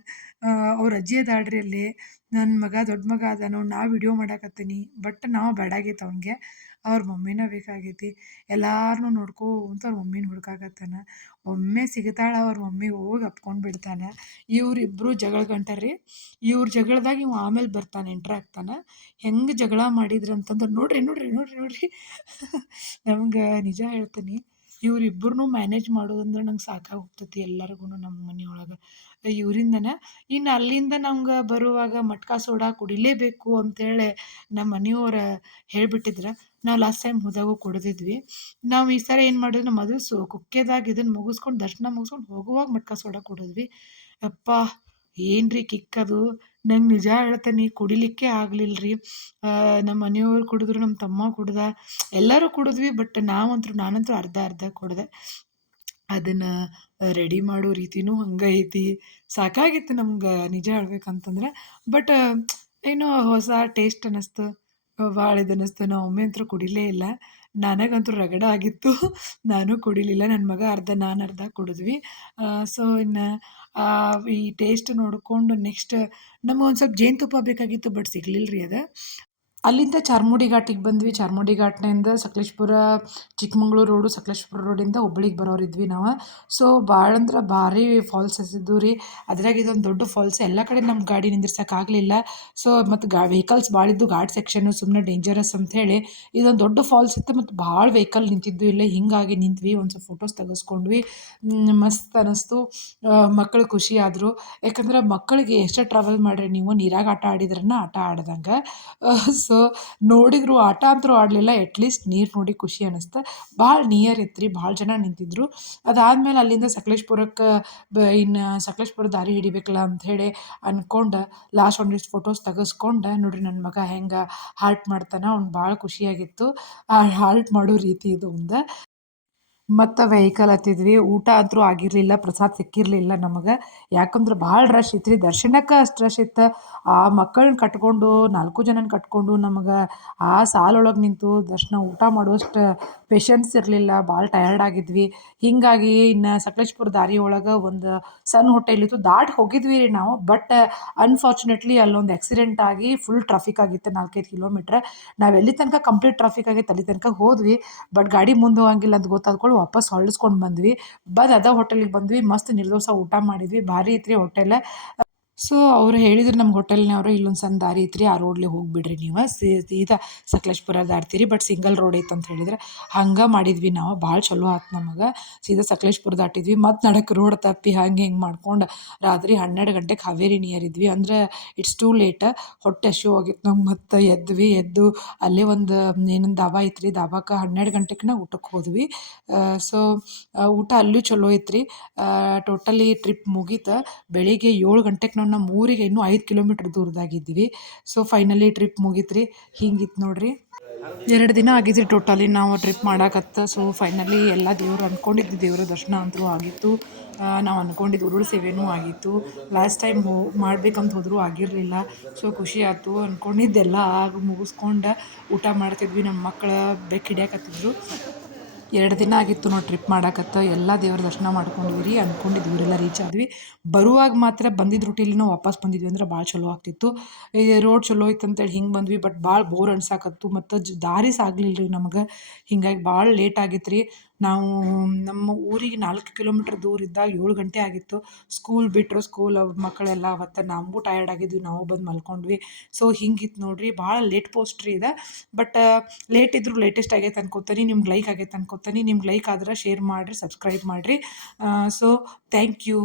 Speaker 1: ಅವ್ರ ಅಜ್ಜಿ ಅದಾಡ್ರಿ ಅಲ್ಲಿ. ನನ್ನ ಮಗ ದೊಡ್ಡ ಮಗ ಅದಾನು ನಾ ವಿಡಿಯೋ ಮಾಡಕತ್ತೀನಿ. ಬಟ್ ನಾವು ಬೇಡಾಗೈತೆ ಅವ್ನಿಗೆ. ಅವ್ರ ಮಮ್ಮಿನ ಬೇಕಾಗೈತಿ. ಎಲ್ಲಾರನ್ನೂ ನೋಡ್ಕೋತ ಅವ್ರ ಮಮ್ಮಿನ ಹುಡ್ಕಾಕತ್ತಾನ. ಒಮ್ಮೆ ಸಿಗತಾಳ ಅವ್ರ ಮಮ್ಮಿ ಹೋಗಿ ಅಪ್ಕೊಂಡು ಬಿಡ್ತಾನೆ. ಇವರಿಬ್ಬರು ಜಗಳ ಗಂಟರಿ ಇವ್ರ ಜಗಳದಾಗ ಇವ ಆಮೇಲೆ ಬರ್ತಾನೆ, ಎಂಟ್ರ್ ಆಗ್ತಾನೆ. ಹೆಂಗೆ ಜಗಳ ಮಾಡಿದ್ರು ಅಂತಂದ್ರೆ ನೋಡ್ರಿ ನೋಡ್ರಿ ನೋಡ್ರಿ ನೋಡ್ರಿ. ನಮ್ಗೆ ನಿಜ ಹೇಳ್ತೀನಿ. ಇವ್ರಿಬ್ಬರನ್ನೂ ಮ್ಯಾನೇಜ್ ಮಾಡೋದಂದ್ರೆ ನಂಗೆ ಸಾಕಾಗಿ ಹೋಗ್ತೈತಿ ಎಲ್ಲರಿಗೂ ನಮ್ಮ ಮನೆಯೊಳಗೆ ಇವರಿಂದನ ಇನ್ನು ಅಲ್ಲಿಂದ ನಮ್ಗೆ ಬರುವಾಗ ಮಟ್ಕಾ ಸೋಡಾ ಕುಡಿಲೇಬೇಕು ಅಂತೇಳಿ ನಮ್ಮ ಮನೆಯವ್ರು ಹೇಳಿಬಿಟ್ಟಿದ್ರು. ನಾವು ಲಾಸ್ಟ್ ಟೈಮ್ ಹೋದಾಗ ಕುಡಿದಿದ್ವಿ. ನಾವು ಈ ಸಲ ಏನು ಮಾಡಿದ್ವಿ ಮದುವೆ ಸೊ, ಕುಕ್ಕೆದಾಗ ಇದನ್ನು ಮುಗಿಸ್ಕೊಂಡು ದರ್ಶನ ಮುಗಿಸ್ಕೊಂಡು ಹೋಗುವಾಗ ಮಟ್ಕಾ ಸೋಡಾ ಕುಡಿದ್ವಿ. ಅಪ್ಪ, ಏನ್ರಿ ಕಿಕ್ಕದು? ನಂಗೆ ನಿಜ ಹೇಳ್ತೀನಿ ಕುಡಿಲಿಕ್ಕೆ ಆಗಲಿಲ್ಲ ರೀ ನಮ್ಮ ಮನೆಯವ್ರು ಕುಡಿದ್ರು ನಮ್ಮ ತಮ್ಮ ಕುಡ್ದ, ಎಲ್ಲರೂ ಕುಡಿದ್ವಿ ಬಟ್ ನಾವಂತೂ ನಾನಂತೂ ಅರ್ಧ ಅರ್ಧ ಕುಡ್ದೆ. ಅದನ್ನು ರೆಡಿ ಮಾಡೋ ರೀತಿನೂ ಹಂಗೆ ಸಾಕಾಗಿತ್ತು ನಮ್ಗೆ ನಿಜ ಹೇಳ್ಬೇಕಂತಂದ್ರೆ. ಬಟ್ ಏನೋ ಹೊಸ ಟೇಸ್ಟ್ ಅನ್ನಿಸ್ತು, ಭಾಳ ಇದು ಅನ್ನಿಸ್ತು. ನಾವು ಒಮ್ಮೆ ಅಂತೂ ಕುಡಿಲೇ ಇಲ್ಲ. ನನಗಂತೂ ರಗಡ ಆಗಿತ್ತು. [LAUGHS] ನಾನು ಕುಡಿಲಿಲ್ಲ. ನನ್ನ ಮಗ ಅರ್ಧ, ನಾನು ಅರ್ಧ ಕುಡಿದ್ವಿ. ಸೊ ಇನ್ನು ಈ ಟೇಸ್ಟ್ ನೋಡಿಕೊಂಡು ನೆಕ್ಸ್ಟ್ ನಮ್ಗೆ ಒಂದು ಸ್ವಲ್ಪ ಜೇನುತುಪ್ಪ ಬೇಕಾಗಿತ್ತು ಬಟ್ ಸಿಗಲಿಲ್ಲ ರೀ ಅದು. ಅಲ್ಲಿಂದ ಚಾರ್ಮುಡಿ ಘಾಟಿಗೆ ಬಂದ್ವಿ. ಚಾರ್ಮುಡಿ ಘಾಟ್ನಿಂದ ಸಕಲೇಶ್ಪುರ, ಚಿಕ್ಕಮಂಗ್ಳೂರು ರೋಡು, ಸಕಲೇಶ್ಪುರ ರೋಡಿಂದ ಹುಬ್ಬಳ್ಳಿಗೆ ಬರೋರಿದ್ವಿ ನಾವು. ಸೊ ಭಾಳ ಅಂದ್ರೆ ಭಾರಿ ಫಾಲ್ಸ್ ಹಸಿದ್ವು ರೀ. ಅದ್ರಾಗ ಇದೊಂದು ದೊಡ್ಡ ಫಾಲ್ಸ್ ಎಲ್ಲ ಕಡೆ ನಮ್ಮ ಗಾಡಿ ಆಗಲಿಲ್ಲ. ಸೊ ಮತ್ತು ಗಾ ವೆಹಿಕಲ್ಸ್ ಭಾಳ ಇದ್ದು ಘಾಟ್ ಸೆಕ್ಷನ್ನು ಸುಮ್ಮನೆ ಡೇಂಜರಸ್ ಅಂತ ಹೇಳಿ ಇದೊಂದು ದೊಡ್ಡ ಫಾಲ್ಸ್ ಇತ್ತು. ಮತ್ತು ಭಾಳ ವೆಹಿಕಲ್ ನಿಂತಿದ್ದು ಇಲ್ಲೇ. ಹಿಂಗಾಗಿ ನಿಂತ್ವಿ. ಒಂದು ಸ್ವಲ್ಪ ಫೋಟೋಸ್ ತೆಗೆಸ್ಕೊಂಡ್ವಿ. ಮಸ್ತ್ ಅನ್ನಿಸ್ತು ಮಕ್ಕಳು ಖುಷಿ ಆದರು. ಯಾಕಂದ್ರೆ ಮಕ್ಕಳಿಗೆ ಎಷ್ಟೇ ಟ್ರಾವೆಲ್ ಮಾಡಿರಿ ನೀವು? ನೀರಾಗ ಆಟ ಆಡಿದ್ರನ್ನ ಆಟ ಆಡ್ದಂಗೆ. ಸೊ ಸೊ ನೋಡಿದ್ರು ಆಟ ಅಂತೂ ಆಡಲಿಲ್ಲ ಅಟ್ಲೀಸ್ಟ್ ನೀರು ನೋಡಿ ಖುಷಿ ಅನ್ನಿಸ್ತು ಭಾಳ ನಿಯರ್ ಇತ್ತು ಭಾಳ ಜನ ನಿಂತಿದ್ರು. ಅದಾದಮೇಲೆ ಅಲ್ಲಿಂದ ಸಕಲೇಶ್ಪುರಕ್ಕೆ ಬ, ಇನ್ನು ಸಕಲೇಶ್ಪುರ ದಾರಿ ಹಿಡಿಬೇಕಲ್ಲ ಅಂಥೇಳಿ ಅಂದ್ಕೊಂಡು ಲಾಸ್ಟ್ ಒಂದಿಷ್ಟು ಫೋಟೋಸ್ ತೆಗೆಸ್ಕೊಂಡು, ನೋಡ್ರಿ ನನ್ನ ಮಗ ಹೆಂಗೆ ಹಾರ್ಟ್ ಮಾಡ್ತಾನೆ ಅವ್ನು ಭಾಳ ಖುಷಿಯಾಗಿತ್ತು ಆ ಹಾರ್ಟ್ ಮಾಡೋ ರೀತಿ ಇದು ಒಂದು. ಮತ್ತು ವೆಹಿಕಲ್ ಹತ್ತಿದ್ವಿ. ಊಟ ಅಂತೂ ಆಗಿರಲಿಲ್ಲ, ಪ್ರಸಾದ ಸಿಕ್ಕಿರಲಿಲ್ಲ ನಮಗೆ. ಯಾಕಂದ್ರೆ ಭಾಳ ರಶ್ ಇತ್ತು ರೀ ದರ್ಶನಕ್ಕೆ ಅಷ್ಟು ರಶ್ ಇತ್ತು. ಆ ಮಕ್ಕಳನ್ನ ಕಟ್ಕೊಂಡು, ನಾಲ್ಕು ಜನನ ಕಟ್ಕೊಂಡು ನಮಗೆ ಆ ಸಾಲೊಳಗೆ ನಿಂತು ದರ್ಶನ ಊಟ ಮಾಡುವಷ್ಟು ಪೇಷನ್ಸ್ ಇರಲಿಲ್ಲ. ಭಾಳ ಟಯರ್ಡ್ ಆಗಿದ್ವಿ. ಹೀಗಾಗಿ ಇನ್ನು ಸಕಲೇಶ್ಪುರ ದಾರಿ ಒಳಗೆ ಒಂದು ಸಣ್ಣ ಹೋಟೆಲ್ ಇತ್ತು. ದಾಟಿ ಹೋಗಿದ್ವಿ ರೀ ನಾವು. ಬಟ್ ಅನ್ಫಾರ್ಚುನೇಟ್ಲಿ ಅಲ್ಲೊಂದು ಆಕ್ಸಿಡೆಂಟ್ ಆಗಿ ಫುಲ್ ಟ್ರಾಫಿಕ್ ಆಗಿತ್ತು ನಾಲ್ಕೈದು ಕಿಲೋಮೀಟ್ರ್ ನಾವು ಎಲ್ಲಿ ತನಕ ಕಂಪ್ಲೀಟ್ ಟ್ರಾಫಿಕ್ ಆಗಿತ್ತು ಅಲ್ಲಿ ತನಕ ಹೋದ್ವಿ. ಬಟ್ ಗಾಡಿ ಮುಂದೆ ಹೋಗಂಗಿಲ್ಲ ಅಂತ ಗೊತ್ತಾದ್ಕೊಳ್ಳಿ ವಾಪಸ್ ಹೊರಳಿಸ್ಕೊಂಡು ಬಂದ್ವಿ. ಬಂದು ಅದ ಹೋಟೆಲಿಗೆ ಬಂದ್ವಿ. ಮಸ್ತ್ ನಿರ್ದೋಸ ಊಟ ಮಾಡಿದ್ವಿ. ಭಾರಿ ಐತ್ರಿ ಹೋಟೆಲ್ ಸೊ ಅವ್ರು ಹೇಳಿದ್ರು ನಮ್ಮ ಹೋಟೆಲ್ನವರು, ಇಲ್ಲೊಂದು ಸಣ್ಣ ದಾರಿ ಐತ್ರಿ, ಆ ರೋಡ್ಲಿ ಹೋಗಿಬಿಡ್ರಿ ನೀವು. ಸೀದಾ ಸಕಲೇಶ್ಪುರ ದಾಟ್ತೀರಿ, ಬಟ್ ಸಿಂಗಲ್ ರೋಡ್ ಐತೆ ಅಂತ ಹೇಳಿದ್ರೆ, ಹಂಗೆ ಮಾಡಿದ್ವಿ ನಾವು. ಭಾಳ ಚಲೋ ಆಯ್ತು ನಮಗೆ. ಸೀದಾ ಸಕಲೇಶ್ಪುರ ದಾಟಿದ್ವಿ. ಮತ್ತು ನಡಕ್ಕೆ ರೋಡ್ ತಪ್ಪಿ ಹಂಗೆ ಹಿಂಗೆ ಮಾಡ್ಕೊಂಡು ರಾತ್ರಿ ಹನ್ನೆರಡು ಗಂಟೆಗೆ ಹಾವೇರಿ ನಿಯರ್ ಇದ್ವಿ. ಅಂದ್ರೆ ಇಟ್ಸ್ ಟೂ ಲೇಟ್ ಹೊಟ್ಟೆ ಶೋ ಆಗಿತ್ತು ನಮ್ಗೆ ಮತ್ತು ಎದ್ವಿ, ಎದ್ದು ಅಲ್ಲೇ ಒಂದು ಏನೊಂದು ದಾಬಾ ಐತ್ರಿ. ದಾಬಾಕ್ಕೆ ಹನ್ನೆರಡು ಗಂಟೆಗೆ ಊಟಕ್ಕೆ ಹೋದ್ವಿ. ಸೊ ಊಟ ಅಲ್ಲೂ ಚಲೋ ಐತ್ರಿ. ಟೋಟಲಿ ಟ್ರಿಪ್ ಮುಗೀತು. ಬೆಳಿಗ್ಗೆ ಏಳು ಗಂಟೆಗೆ ನಾವು ನಮ್ಮ ಊರಿಗೆ ಇನ್ನೂ ಐದು ಕಿಲೋಮೀಟ್ರ್ ದೂರದಾಗಿದ್ದೀವಿ. ಸೊ ಫೈನಲಿ ಟ್ರಿಪ್ ಮುಗೀತ್ರಿ. ಹಿಂಗಿತ್ತು ನೋಡ್ರಿ. ಎರಡು ದಿನ ಆಗಿದ್ರಿ ಟೋಟಲಿ ನಾವು ಟ್ರಿಪ್ ಮಾಡಾಕತ್ತ. ಸೊ ಫೈನಲಿ ಎಲ್ಲ ದೇವ್ರು ಅಂದ್ಕೊಂಡಿದ್ದು ದೇವರ ದರ್ಶನ ಅಂತೂ ಆಗಿತ್ತು. ನಾವು ಅಂದ್ಕೊಂಡಿದ್ದು ಉರುಳು ಸೇವೆನೂ ಆಗಿತ್ತು. ಲಾಸ್ಟ್ ಟೈಮ್ ಹೋ, ಮಾಡ್ಬೇಕಂತ ಹೋದರೂ ಆಗಿರಲಿಲ್ಲ. ಸೊ ಖುಷಿ ಆಯಿತು ಅಂದ್ಕೊಂಡಿದ್ದೆಲ್ಲ ಆಗ ಮುಗಿಸ್ಕೊಂಡು ಊಟ ಮಾಡ್ತಿದ್ವಿ. ನಮ್ಮ ಮಕ್ಕಳ ಬೆಕ್ಕು ಹಿಡಿಯಾಕತ್ತಿದ್ರು. ಎರಡು ದಿನ ಆಗಿತ್ತು ನಾವು ಟ್ರಿಪ್ ಮಾಡಾಕತ್ತ. ಎಲ್ಲ ದೇವ್ರ ದರ್ಶನ ಮಾಡ್ಕೊಂಡ್ವಿ ರೀ ಅಂದ್ಕೊಂಡಿದ್ವಿ ಇವರೆಲ್ಲ ರೀಚ್ ಆದ್ವಿ. ಬರುವಾಗ ಮಾತ್ರ ಬಂದಿದ್ದ ರೊಟ್ಟಿಲಿ ನಾವು ವಾಪಸ್ ಬಂದಿದ್ವಿ ಅಂದ್ರೆ ಭಾಳ ಚಲೋ ಆಗ್ತಿತ್ತು. ಈ ರೋಡ್ ಚಲೋ ಇತ್ತು ಅಂತೇಳಿ ಹಿಂಗೆ ಬಂದ್ವಿ ಬಟ್ ಭಾಳ ಬೋರ್ ಅನ್ಸಾಕತ್ತು. ಮತ್ತು ಜ, ದಾರಿ ಸಾಗಲಿಲ್ಲ ರೀ ನಮಗೆ. ಹಿಂಗಾಗಿ ಭಾಳ ಲೇಟ್ ಆಗಿತ್ತು ರೀ ನಾವು ನಮ್ಮ ಊರಿಗೆ ನಾಲ್ಕು ಕಿಲೋಮೀಟ್ರ್ ದೂರ ಇದ್ದಾಗ ಏಳು ಗಂಟೆ ಆಗಿತ್ತು. ಸ್ಕೂಲ್ ಬಿಟ್ಟರು ಸ್ಕೂಲ್ ಅವ್ರ ಮಕ್ಕಳೆಲ್ಲ ಅವತ್ತು ನಮಗೂ ಟಯರ್ಡ್ ಆಗಿದ್ವಿ, ನಾವು ಬಂದು ಮಲ್ಕೊಂಡ್ವಿ. ಸೊ ಹಿಂಗಿತ್ತು ನೋಡ್ರಿ ಭಾಳ ಲೇಟ್ ಪೋಸ್ಟ್ ರೀ ಇದೆ. ಬಟ್ ಲೇಟ್ ಇದ್ದರೂ ಲೇಟೆಸ್ಟ್ ಆಗೈತೆ ಅನ್ಕೋತೀನಿ, ನಿಮ್ಗೆ ಲೈಕ್ ಆಗೈತೆ ಅನ್ಕೋತೀನಿ. ನಿಮ್ಗೆ ಲೈಕ್ ಆದ್ರೆ ಶೇರ್ ಮಾಡಿರಿ ಸಬ್ಸ್ಕ್ರೈಬ್ ಮಾಡಿರಿ. So thank you